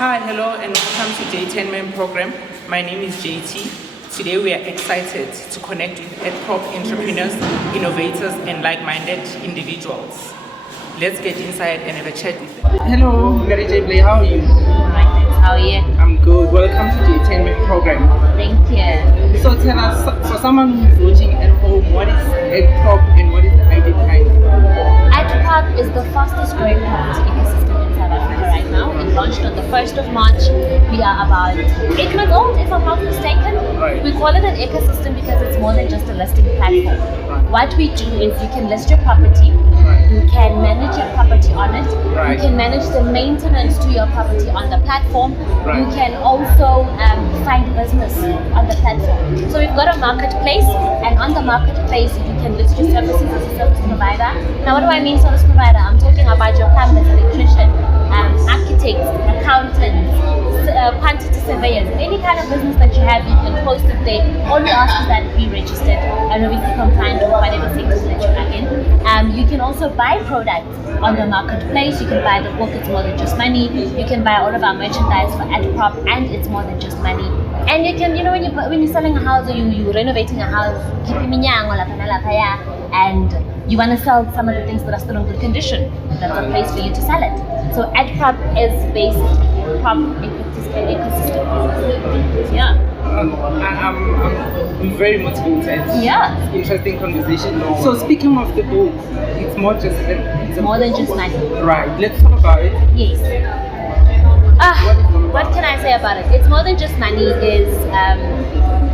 Hi, hello, and welcome to JTAINMENT program. My name is JT. Today we are excited to connect with ADDPROP entrepreneurs, innovators, and like-minded individuals. Let's get inside and have a chat with them. Hello, Mary J. Blay, how are you? Right, thanks. How are you? I'm good. Welcome to JTAINMENT program. Thank you. So tell us, for someone who's watching at home, what is ADDPROP and what is the idea behind it? ADDPROP is the fastest growing property ecosystem in South Africa right now. It launched on the 1st of March. We are about 8 months old, if I'm not mistaken. Right. We call it an ecosystem because it's more than just a listing platform. Right. What we do is you can list your property, you can manage your property on it, Right. you can manage the maintenance to your property on the platform, Right. you can also find business on the platform. So we've got a marketplace, and on the marketplace you can list your services as a service provider. Now what do I mean service provider? I'm talking about your plumbers, electrician, architects, accountants, quantity surveyors, any kind of business that you have, you can post it there. All we ask is that be registered and obviously compliant with whatever sectors that you are in. You can also buy products on the marketplace. You can buy the book, It's More Than Just Money. You can buy all of our merchandise for ADDPROP, and It's More Than Just Money. And you can, when you're selling a house or you're renovating a house, and you want to sell some of the things that are still in good condition, that's a place for you to sell it. So ADDPROP is based prop ecosystem. Yeah. I'm very motivated. Yeah. Interesting conversation. So speaking of the book, it's more just It's More Than Just Money. Right. Let's talk about it. Yes. What can I say about it? It's More Than Just Money is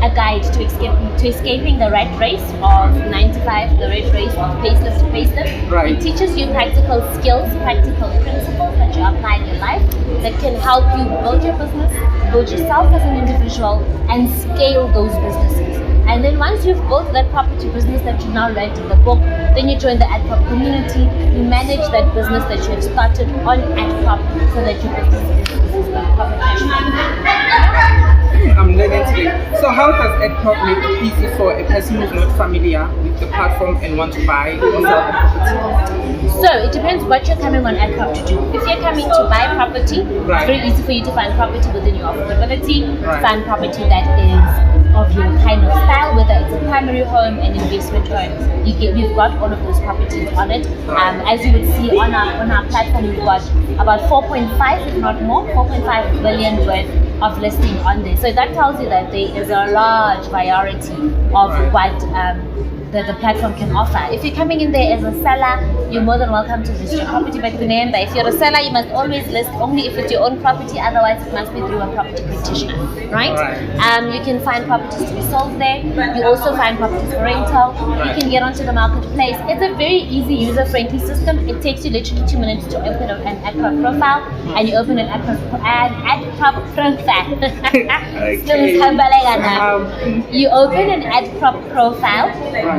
a guide to escaping the rat race of 9 to 5, the rat race of payslip to payslip. Right. It teaches you practical skills, practical principles that you apply in your life that can help you build your business, build yourself as an individual, and scale those businesses. And then once you've built that property business that you now learned in the book, then you join the ADDPROP community. You manage that business that you have started on ADDPROP so that your business is proper cash flow. I'm learning today. So how does ADDPROP make it easy for a person who's not familiar with the platform and want to buy or sell the property? So it depends what you're coming on ADDPROP to do. If you're coming to buy property, Right. it's very easy for you to find property within your affordability, Right. find property that is of your kind of style, whether it's a primary home, an investment home. We've got all of those properties on it. As you would see on our platform, we've got about 4.5, if not more, 4.5 billion worth of listing on there. So that tells you that there is a large variety of what the platform can offer. If you're coming in there as a seller, you're more than welcome to list your property. But remember, if you're a seller, you must always list only if it's your own property. Otherwise, it must be through a property practitioner, right? You can find properties to be sold there. You also find properties for rental. You can get onto the marketplace. It's a very easy, user-friendly system. It takes you literally 2 minutes to open an ADDPROP profile, and you open an ADDPROP profile. You open an ADDPROP profile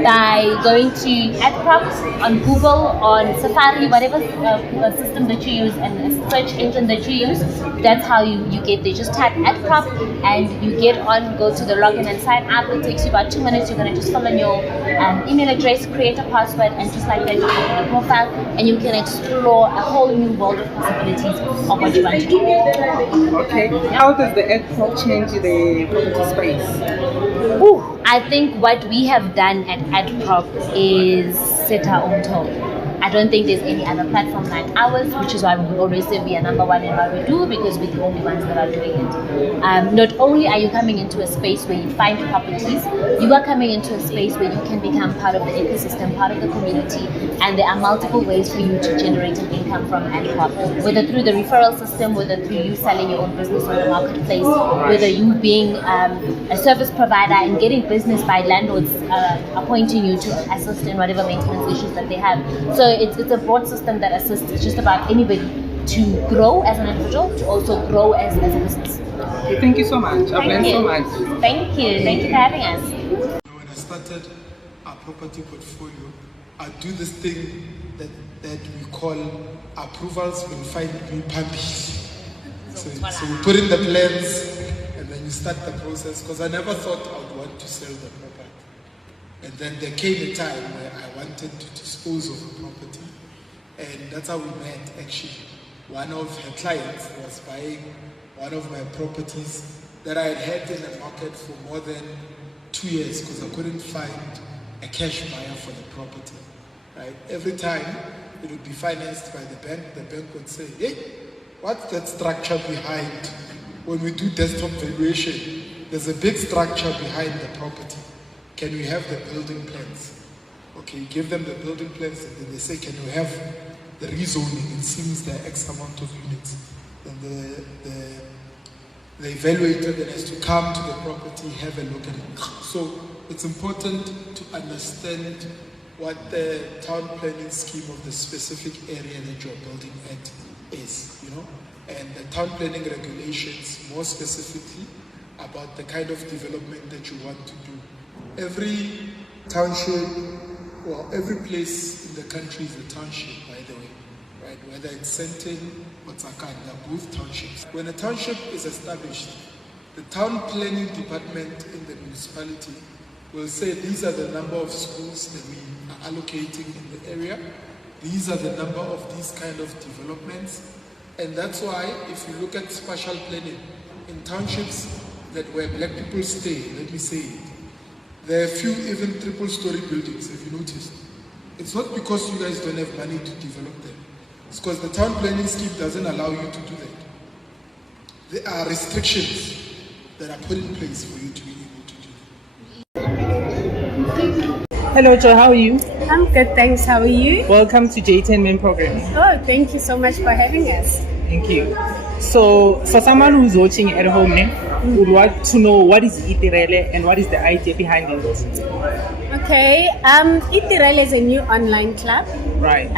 by going to ADDPROP on Google, on Safari, whatever system that you use and search engine that you use. That's how you get there. Just type ADDPROP and you get on, go to the login and sign up. It takes you about 2 minutes. You're going to just fill in your email address, create a password, and just like that you open a profile and you can explore a whole new world of possibilities of what you want to do. Okay. How does the ADDPROP change the property space? I think what we have done at ADDPROP is set our own tone. I don't think there's any other platform like ours, which is why we will always say we are number one in what we do, because we're the only ones that are doing it. Not only are you coming into a space where you find properties, you are coming into a space where you can become part of the ecosystem, part of the community, and there are multiple ways for you to generate an income from ADDPROP, whether through the referral system, whether through you selling your own business on the marketplace, whether you being a service provider and getting business by landlords appointing you to assist in whatever maintenance issues that they have. So it's a broad system that assists just about anybody to grow as an individual, to also grow as a business. Okay, thank you so much. I've learned so much. Thank you for having us. When I started our property portfolio, I do this thing that we call approvals will find me puppy. So we put in the plans and then you start the process, because I never thought I would want to sell the property. And then there came a time where I wanted to dispose of a property, and that's how we met actually. One of her clients was buying one of my properties that I had in the market for more than 2 years because I couldn't find a cash buyer for the property. Right? Every time it would be financed by the bank would say, hey, what's that structure behind? When we do desktop valuation, there's a big structure behind the property. Can we have the building plans? Okay, give them the building plans and then they say, can we have the rezoning? It seems there are X amount of units. Then the evaluator then has to come to the property, have a look at it. So it's important to understand what the town planning scheme of the specific area that you're building at is, and the town planning regulations more specifically about the kind of development that you want to do. Every township or every place in the country is a township, by the way, right? Whether it's Sandton or Tsakanda, both townships. When a township is established, the town planning department in the municipality will say these are the number of schools that we are allocating in the area. These are the number of these kind of developments. And that's why if you look at spatial planning in townships where black people stay, let me say it, there are few even triple-story buildings, if you noticed. It's not because you guys don't have money to develop them. It's because the town planning scheme doesn't allow you to do that. There are restrictions that are put in place for you to be able to do that. Hello, Joy. How are you? I'm good, thanks. How are you? Welcome to JTAINMENT program. Oh, thank you so much for having us. Thank you. So, for someone who's watching at home, would want to know what is Itirele and what is the idea behind it. Okay, Itirele is a new online club, Right.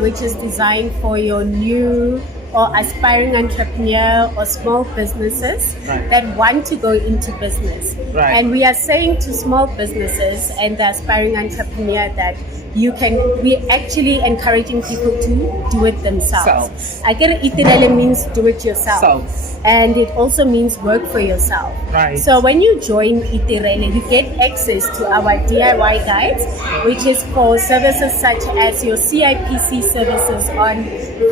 which is designed for your new or aspiring entrepreneur or small businesses Right. that want to go into business. Right. And we are saying to small businesses and the aspiring entrepreneur that we're actually encouraging people to do it themselves. I get it, Itirele means do it yourself. And it also means work for yourself. Right. So when you join Itirele, you get access to our DIY guides, which is for services such as your CIPC services on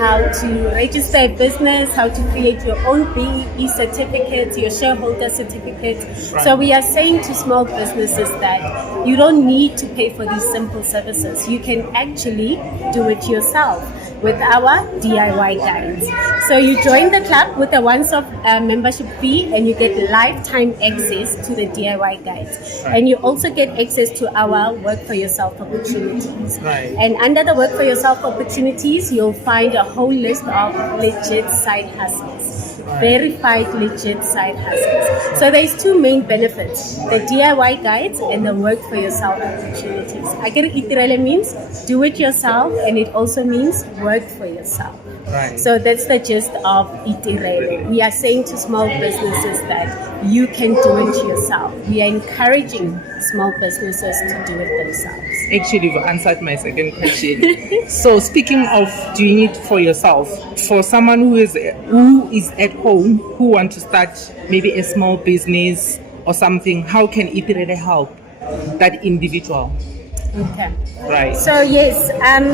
how to register a business, how to create your own BEE certificates, your shareholder certificates. Right. So we are saying to small businesses that you don't need to pay for these simple services. You can actually do it yourself with our DIY guides. So you join the club with a once-off membership fee and you get lifetime access to the DIY guides. Right. And you also get access to our work for yourself opportunities. Right. And under the work for yourself opportunities, you'll find a whole list of legit side hustles. Right. Verified legit side hustles. So there's two main benefits, the DIY guides and the work for yourself opportunities. Itirele means do it yourself, and it also means work for yourself. Right. So that's the gist of Itirele. We are saying to small businesses that you can do it yourself. We are encouraging small businesses to do it themselves. Actually, you've answered my second question. So, speaking of doing it for yourself, for someone who is at home who want to start maybe a small business or something, how can Itirele help that individual? Okay. Right. So yes,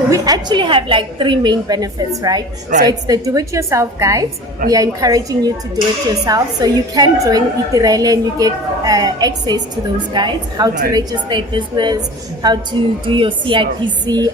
we actually have like three main benefits, right? So Right. it's the do-it-yourself guides. Right. We are encouraging you to do it yourself. So you can join Itirele and you get access to those guides, how to Right. register a business, how to do your CIPC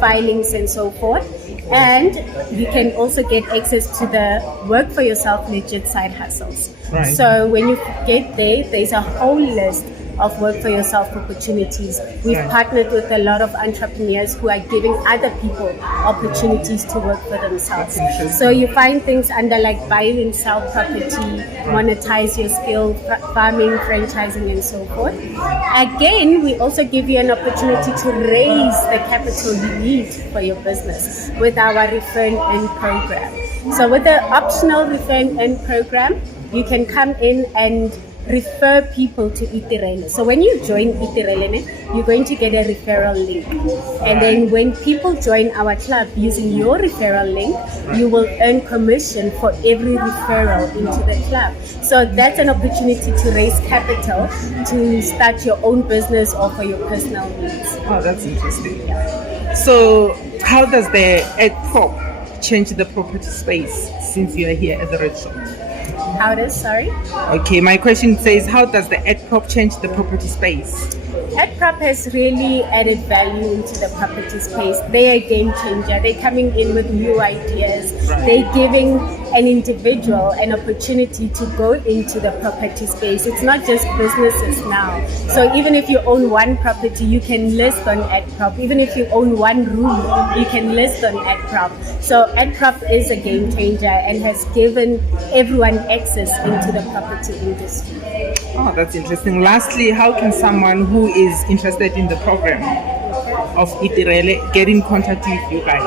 filings and so forth. And you can also get access to the work for yourself legit side hustles. Right. So when you get there, there's a whole list of work for yourself opportunities. We've partnered with a lot of entrepreneurs who are giving other people opportunities to work for themselves. So you find things under like buy and sell property, monetize your skill, farming, franchising, and so forth. Again, we also give you an opportunity to raise the capital you need for your business with our Refer and Earn program. So with the optional Refer and Earn program, you can come in and refer people to Itirele. So when you join Itirele, you're going to get a referral link. And then when people join our club using your referral link, you will earn commission for every referral into the club. So that's an opportunity to raise capital to start your own business or for your personal needs. Oh, that's interesting. So how does the ADDPROP change the property space since you are here at the Red Shop? How does, sorry? Okay, my question says, how does the ADDPROP change the property space? ADDPROP has really added value into the property space. They're a game changer. They're coming in with new ideas. They're giving an individual an opportunity to go into the property space. It's not just businesses now. So even if you own one property, you can list on ADDPROP. Even if you own one room, you can list on ADDPROP. So ADDPROP is a game changer and has given everyone access into the property industry. Oh, that's interesting. Lastly, how can someone who is interested in the program of Itirele get in contact with you guys?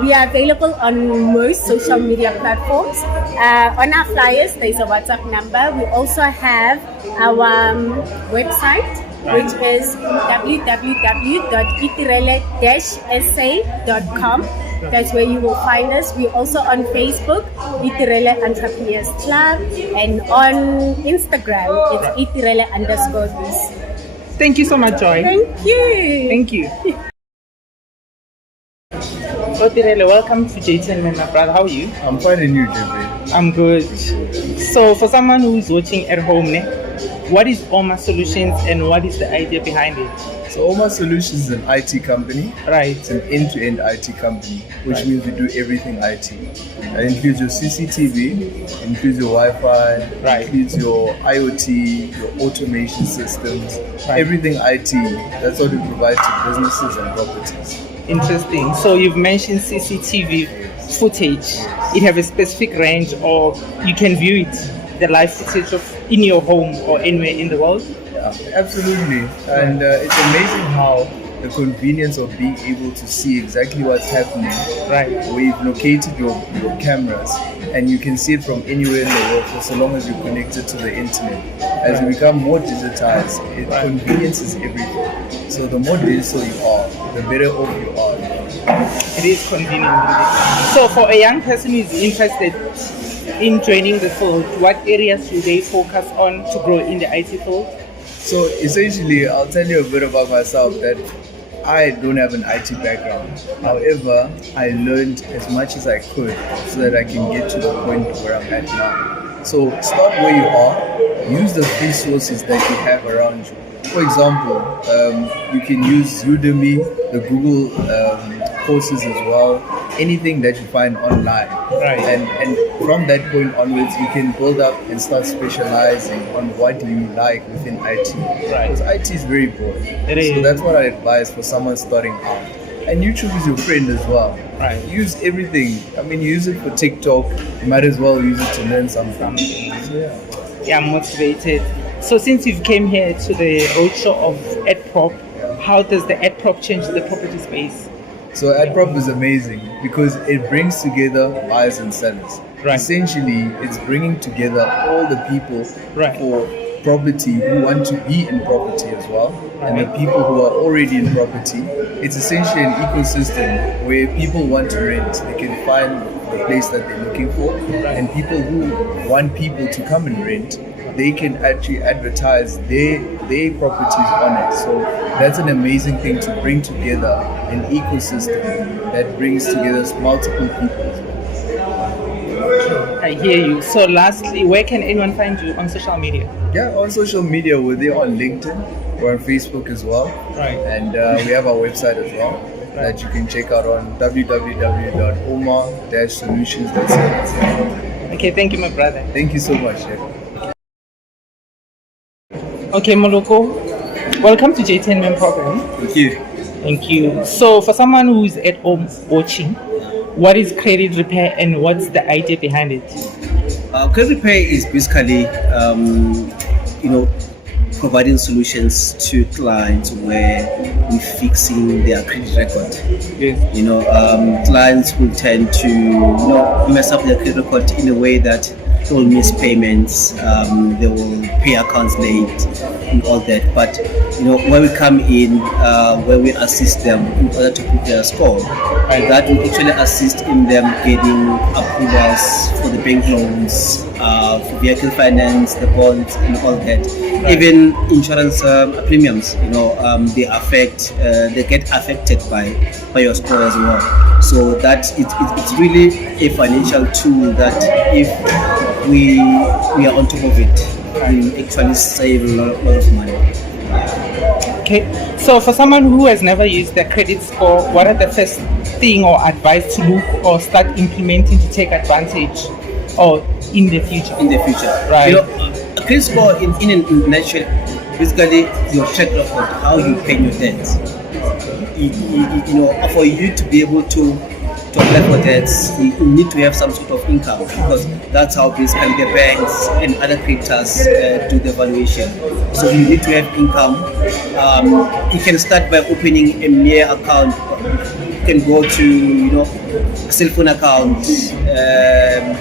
We are available on most social media platforms. On our flyers, there's a WhatsApp number. We also have our website, which is www.itirele-sa.com. That's where you will find us. We're also on Facebook, Itirele Entrepreneurs Club, and on Instagram, it's Itirele_biz. Thank you so much, Joy. Thank you. Thank you. Itirele, welcome to JTAINMENT, my brother. How are you? I'm fine and you, JP. I'm good. So for someone who's watching at home, what is Oma Solutions and what is the idea behind it? So Oma Solutions is an IT company. Right. It's an end-to-end IT company, which means we do everything IT. That includes your CCTV, includes your Wi-Fi, includes your IoT, your automation systems, everything IT. That's what we provide to businesses and properties. Interesting. So you've mentioned CCTV footage. It have a specific range, or you can view it, the live footage of in your home or anywhere in the world? Yeah, absolutely. And it's amazing how the convenience of being able to see exactly what's happening. Right. We've located your cameras and you can see it from anywhere in the world for so long as you're connected to the internet. As you become more digitized, convenience is everything. So the more digital you are, the better off you are. It is convenient. So for a young person who is interested in joining the field, what areas should they focus on to grow in the IT field? So essentially, I'll tell you a bit about myself that I don't have an IT background. However, I learned as much as I could so that I can get to the point where I'm at now. So start where you are, use the free sources that you have around you. For example, you can use Udemy, the Google courses as well, anything that you find online. Right. And from that point onwards, you can build up and start specializing on what you like within IT. Right. Because IT is very broad. So that's what I advise for someone starting out. And YouTube is your friend as well. Right. Use everything. I mean, you use it for TikTok, you might as well use it to learn something. Yeah, I'm motivated. So since you came here to the roadshow of ADDPROP, how does the ADDPROP change the property space? So ADDPROP is amazing because it brings together buyers and sellers. Right. Essentially, it's bringing together all the people for property who want to be in property as well, and the people who are already in property. It's essentially an ecosystem where people want to rent. They can find the place that they're looking for, and people who want people to come and rent, they can actually advertise their properties on it. So that's an amazing thing to bring together an ecosystem that brings together multiple people. I hear you. So lastly, where can anyone find you on social media? Yeah, on social media, we're there on LinkedIn, we're on Facebook as well. Right. And we have our website as well that you can check out on www.oma-solutions.co.za. Okay, thank you, my brother. Thank you so much. Okay, Moloko, welcome to JTAINMENT program. Thank you. Thank you. So, for someone who is at home watching, what is credit repair and what's the idea behind it? Credit repair is basically, providing solutions to clients where we're fixing their credit record. Yes. Clients will tend to, mess up their credit record in a way that they will miss payments, they will pay accounts late, and all that. But when we come in, where we assist them in order to put their score, that will actually assist in them getting approvals for the bank loans, for vehicle finance, the bonds, and all that. Even insurance premiums, they get affected by your score as well. So that it's really a financial tool that if we are on top of it, we actually save a lot of money. Okay, so for someone who has never used their credit score, what are the first thing or advice to look or start implementing to take advantage or in the future? Right. A credit score in a nutshell, basically your track record, how you pay your debts. For you to be able to apply for debts, you need to have some sort of income, because that's how basically the banks and other creditors do the valuation. So you need to have income. You can start by opening a mere account. You can go to a cell phone account,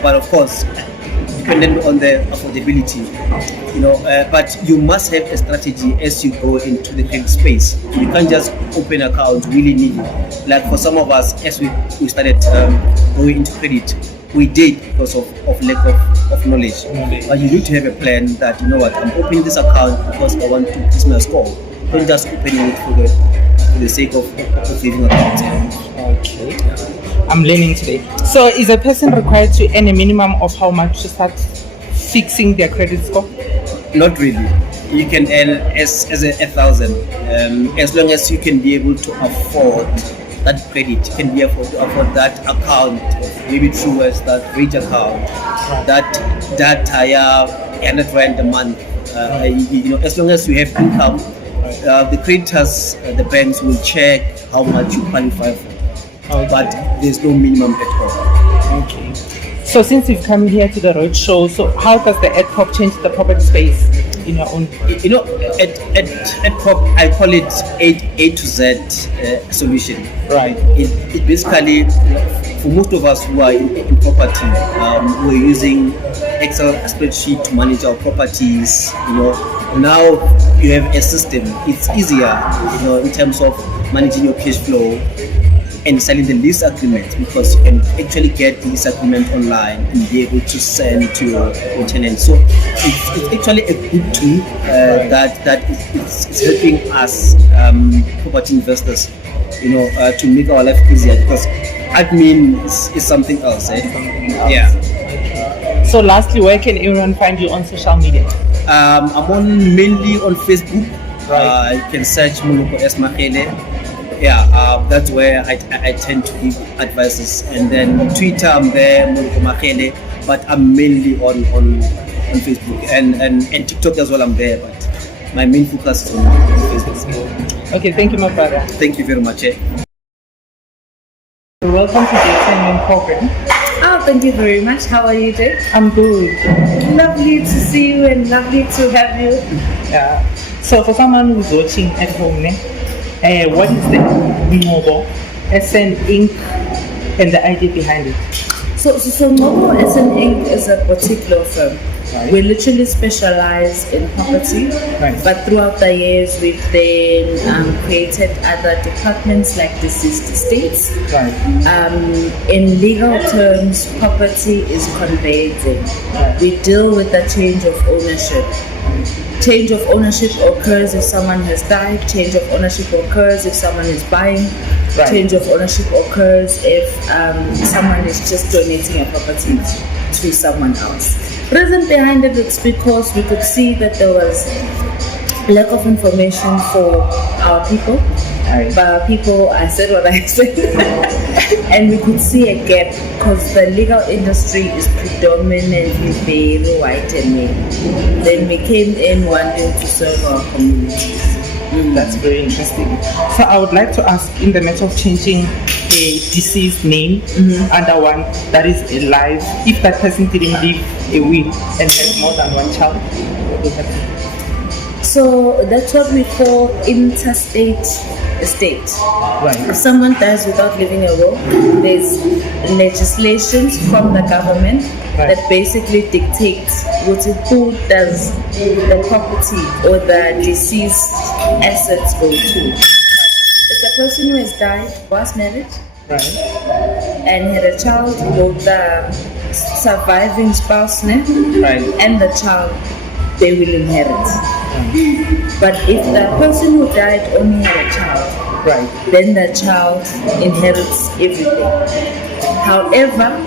but of course dependent on the affordability, but you must have a strategy as you go into the credit space. You can't just open an account willy-nilly. Like for some of us, as we started going into credit, we did because of lack of knowledge. But you need to have a plan that, I'm opening this account because I want to increase my score. Don't just opening it for the sake of saving accounts. Okay. I'm learning today. So is a person required to earn a minimum of how much to start fixing their credit score? Not really. You can earn as 1,000, as long as you can be able to afford that credit. You can be able to afford that account, maybe through that rate account, that higher 100 rand a month. As long as you have income, the creditors, the banks will check how much you qualify for. Okay. But there's no minimum at all. Okay. So since you've come here to the road show, so how does the ADDPROP change the property space in your own? At ADDPROP, I call it A to Z solution. Right. It basically, for most of us who are in property, we're using Excel spreadsheet to manage our properties. Now you have a system. It's easier, in terms of managing your cash flow and signing the lease agreement, because you can actually get the lease agreement online and be able to send to your tenant. So it's actually a good tool that is helping us property investors, to make our life easier, because admin is something else. Yeah. So lastly, where can everyone find you on social media? I'm mainly on Facebook. You can search Moloko S. Makele. That's where I tend to give advices, and then on Twitter I'm there, Moloko Makele, but I'm mainly on Facebook and TikTok as well. I'm there, but my main focus is on Facebook. Okay, thank you, my brother. Thank you very much. Welcome to the JTAINMENT program. Oh, thank you very much. How are you doing? I'm good. Lovely to see you and lovely to have you. Yeah. So for someone who's watching at home, what is the Mobo SN Inc. and the idea behind it? So Mobo SN Inc. is a boutique law firm. Right. We literally specialize in property, right. But throughout the years we've then created other departments like deceased estates. Right. In legal terms, property is conveyancing. Right. We deal with the change of ownership. Change of ownership occurs if someone has died. Change of ownership occurs if someone is buying. Right. Change of ownership occurs if someone is just donating a property to someone else. Reason behind it's because we could see that there was lack of information for our people. But people, I said what I said. And we could see a gap because the legal industry is predominantly very white and male. Then we came in wanting to serve our communities. That's very interesting. So I would like to ask, in the matter of changing a deceased name under one that is alive, if that person didn't leave a will and has more than one child, what would happen? So that's what we call interstate estate. Right. If someone dies without leaving a will, there's legislations from the government that basically dictates who does the property or the deceased assets go to. If the person who has died was married and had a child with the surviving spouse name and the child, they will inherit. But if the person who died only had a child, then the child inherits everything. However,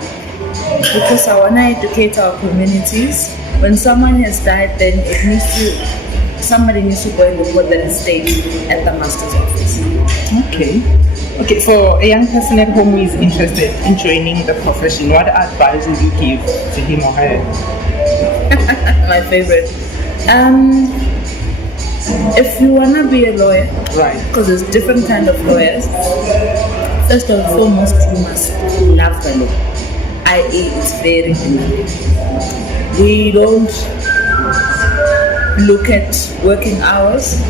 because I want to educate our communities, when someone has died, then somebody needs to go and report the estate at the master's office. Okay, for a young person at home who is interested in joining the profession, what advice would you give to him or her? My favorite. If you want to be a lawyer, because there's different kind of lawyers, first and foremost, you must love the law. I.e., it's very demanding. We don't look at working hours.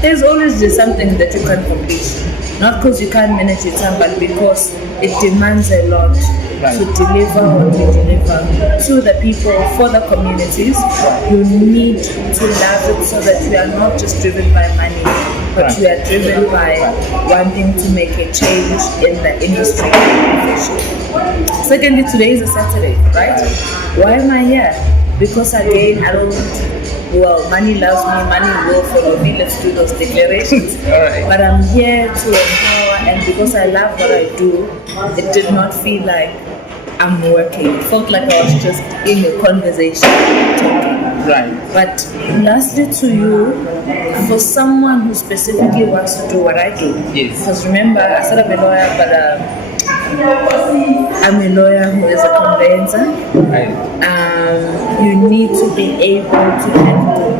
There's always just something that you can't complete. Not because you can't manage your time, but because it demands a lot to deliver what we deliver to the people, for the communities. You need to love it so that you are not just driven by money, but you are driven by wanting to make a change in the industry. Secondly, today is a Saturday, right? Why am I here? Because again, money loves me, money will follow me, let's do those declarations. But I'm here to empower, and because I love what I do, it did not feel like I'm working. It felt like I was just in a conversation talking. But lastly to you, for someone who specifically wants to do what I do, because remember, I said I'm a lawyer, but I'm a lawyer who is a conveyancer. You need to be able to handle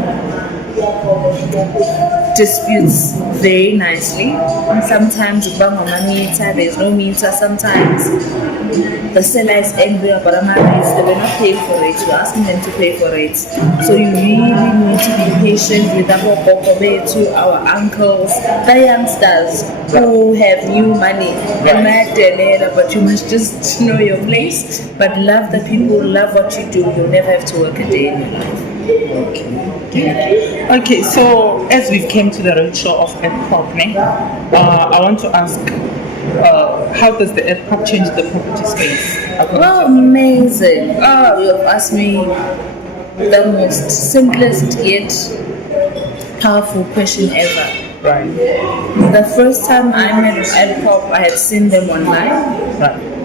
disputes very nicely. Sometimes there's no meter. Sometimes the seller is angry about rates. They were not paying for rates. You're asking them to pay for rates. So you really need to be patient with our uncles, the youngsters who have new money. But you must just know your place. But love the people, love what you do. You'll never have to work a day in your life. Okay, so as we've came to the roadshow of ADDPROP, I want to ask, how does the ADDPROP change the property space? Oh, amazing. You have asked me the most simplest yet powerful question ever. The first time I met ADDPROP, I had seen them online.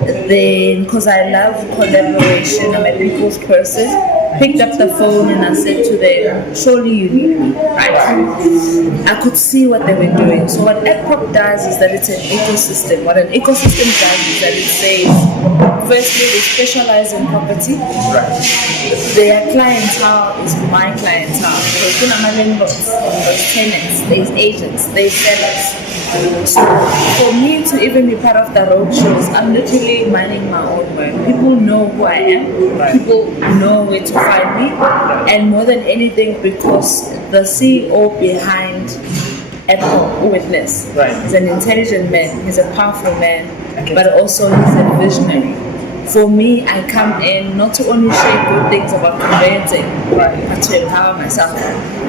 Then, because I love collaboration, I'm a people's person, picked up the phone and I said to them, surely you need me, I could see what they were doing. So what ADDPROP does is that it's an ecosystem. What an ecosystem does is that it says, firstly, they specialize in property. Their clientele is my clientele. So there's tenants, there's agents, there's sellers. So for me to even be part of the roadshows, I'm literally minding my own work. People know who I am. People know where to find me. And more than anything, because the CEO behind ADDPROP, Witness, is an intelligent man, he's a powerful man, but also he's a visionary. For me, I come in not to only share good things about conveyancing, but to empower myself.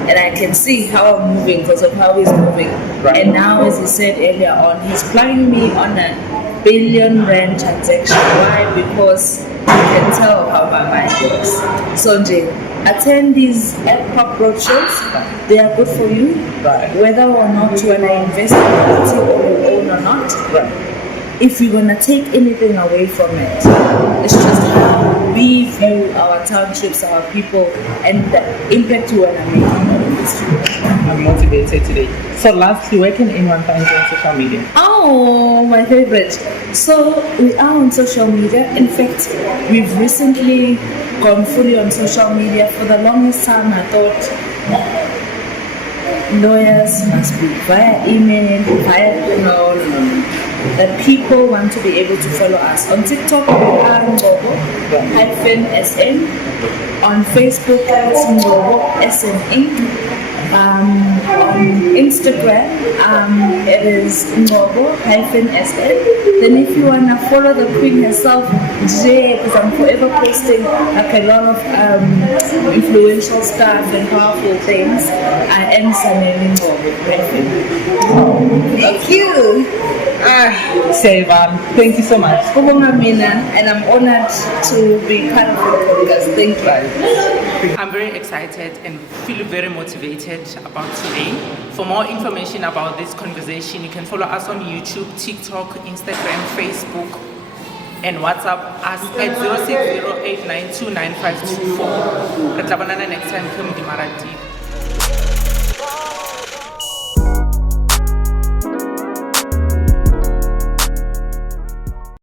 And I can see how I'm moving because of how he's moving. And now, as he said earlier on, he's plugging me on a R1 billion transaction. Why? Because you can tell how my mind works. So, attend these ADDPROP roadshows. They are good for you, whether or not you want to invest in property or you own or not. if we're gonna take anything away from it, it's just how we view our townships, our people, and the impact we wanna make on our industry. I'm motivated today. So lastly, where can anyone find you on social media? Oh, my favorite. So we are on social media. In fact, we've recently gone fully on social media. For the longest time, I thought lawyers must be via email, no. That people want to be able to follow us. On TikTok, we are Ngobo-SN. On Facebook, it's Ngobo-SN Inc. On Instagram, it is Ngobo-SN. Then if you want to follow the queen herself, because I'm forever posting like a lot of influential stuff and powerful things, I am Saneli Ngobo. Thank you. Sevan, thank you so much. And I'm honored to be part of the podcast. Thank you. I'm very excited and feel very motivated about today. For more information about this conversation, you can follow us on YouTube, TikTok, Instagram, Facebook, and WhatsApp us at 0608929524. Next time, come to Marathi.